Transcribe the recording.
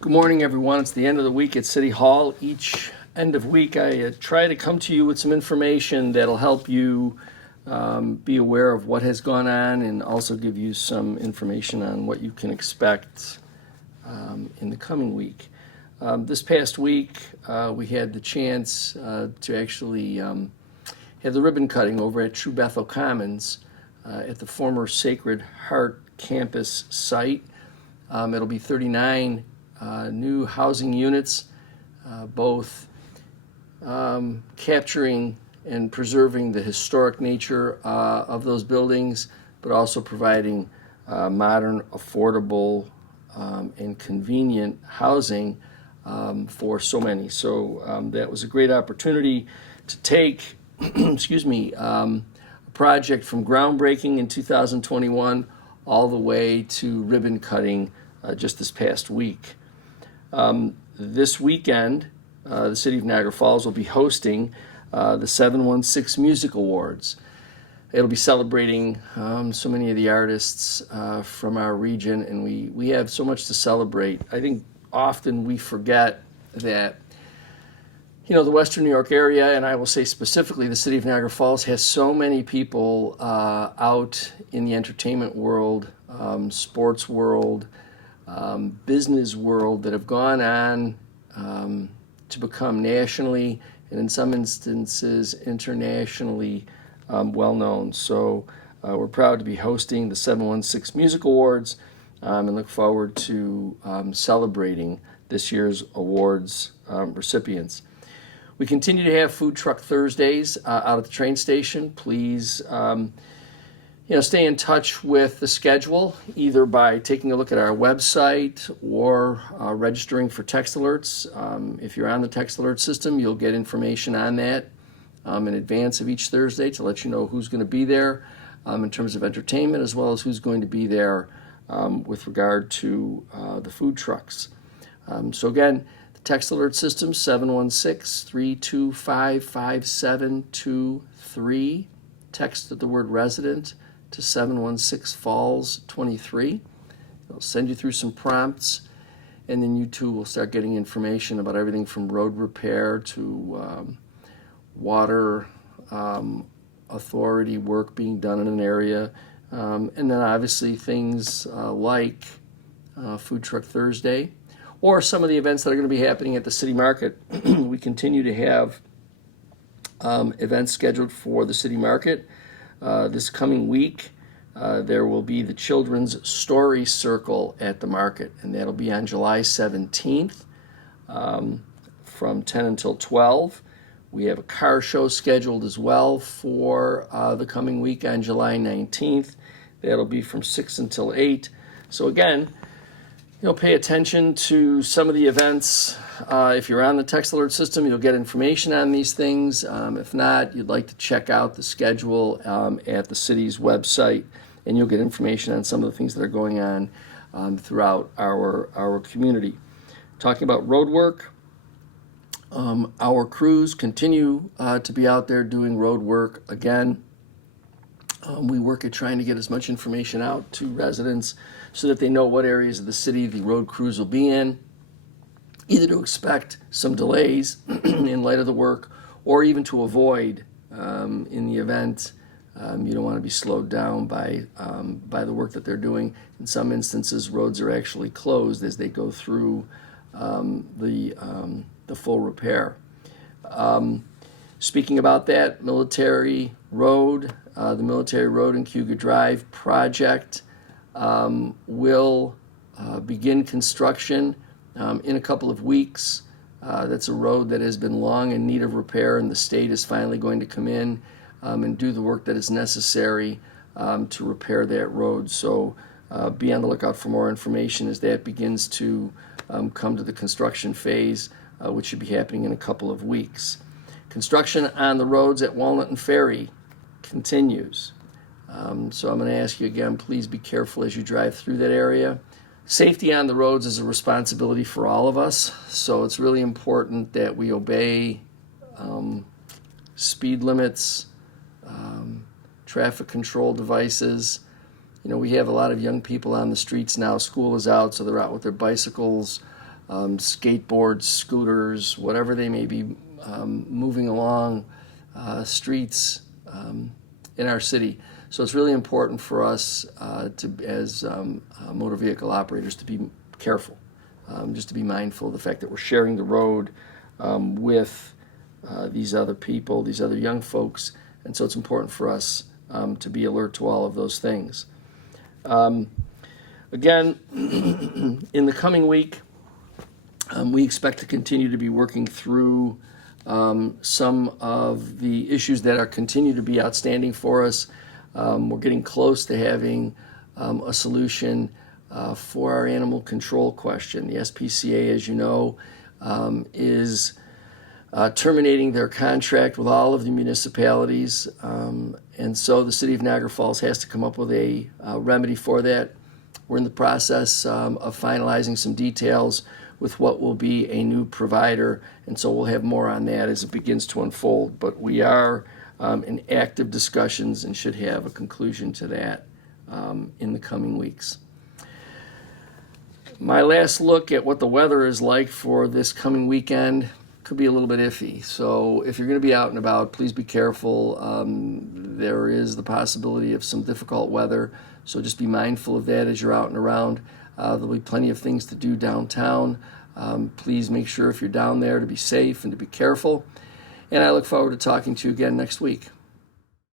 Good morning, everyone. It's the end of the week at City Hall. Each end of week, I try to come to you with some information that'll help you be aware of what has gone on and also give you some information on what you can expect in the coming week. This past week, we had the chance to actually have the ribbon cutting over at True Bethel Commons at the former Sacred Heart campus site. It'll be 39 new housing units, both capturing and preserving the historic nature of those buildings, but also providing modern, affordable, and convenient housing for so many. So that was a great opportunity to take, excuse me, a project from groundbreaking in 2021 all the way to ribbon cutting just this past week. This weekend, the City of Niagara Falls will be hosting the 716 Music Awards. It'll be celebrating so many of the artists from our region, and we have so much to celebrate. I think often we forget that, the Western New York area, and I will say specifically the City of Niagara Falls, has so many people out in the entertainment world, sports world, business world that have gone on to become nationally and in some instances internationally well known. So we're proud to be hosting the 716 Music Awards and look forward to celebrating this year's awards recipients. We continue to have Food Truck Thursdays out at the train station. Please stay in touch with the schedule, either by taking a look at our website or registering for text alerts. If you're on the text alert system, you'll get information on that in advance of each Thursday to let you know who's going to be there in terms of entertainment, as well as who's going to be there with regard to the food trucks. So again, the text alert system, 716-325-5723. Text the word resident to 716 Falls 23. It'll send you through some prompts, and then you too will start getting information about everything from road repair to water authority work being done in an area, and then obviously things like Food Truck Thursday or some of the events that are going to be happening at the city market. We continue to have events scheduled for the city market. This coming week, there will be the Children's Story Circle at the market, and that'll be on July 17th from 10 until 12. We have a car show scheduled as well for the coming week on July 19th. That'll be from 6 until 8. So again, pay attention to some of the events. If you're on the text alert system, you'll get information on these things. If not, you'd like to check out the schedule at the city's website, and you'll get information on some of the things that are going on throughout our community. Talking about road work, our crews continue to be out there doing road work. Again, we work at trying to get as much information out to residents so that they know what areas of the city the road crews will be in, either to expect some delays in light of the work or even to avoid in the event you don't want to be slowed down by the work that they're doing. In some instances, roads are actually closed as they go through the full repair. Speaking about that, Military Road, the Military Road and Cougar Drive project will begin construction in a couple of weeks. That's a road that has been long in need of repair, and the state is finally going to come in and do the work that is necessary to repair that road. So be on the lookout for more information as that begins to come to the construction phase, which should be happening in a couple of weeks. Construction on the roads at Walnut Ferry continues. So I'm going to ask you again, please be careful as you drive through that area. Safety on the roads is a responsibility for all of us, so it's really important that we obey speed limits, traffic control devices. We have a lot of young people on the streets now. School is out, so they're out with their bicycles, skateboards, scooters, whatever they may be moving along streets in our city. So it's really important for us as motor vehicle operators to be careful, just to be mindful of the fact that we're sharing the road with these other people, these other young folks, and so it's important for us to be alert to all of those things. Again, in the coming week, we expect to continue to be working through some of the issues that continue to be outstanding for us. We're getting close to having a solution for our animal control question. The SPCA, as you know, is terminating their contract with all of the municipalities, and so the city of Niagara Falls has to come up with a remedy for that. We're in the process of finalizing some details with what will be a new provider, and so we'll have more on that as it begins to unfold. But we are in active discussions and should have a conclusion to that in the coming weeks. My last look at what the weather is like for this coming weekend could be a little bit iffy. So if you're going to be out and about, please be careful. There is the possibility of some difficult weather, so just be mindful of that as you're out and around. There'll be plenty of things to do downtown. Please make sure if you're down there to be safe and to be careful. And I look forward to talking to you again next week.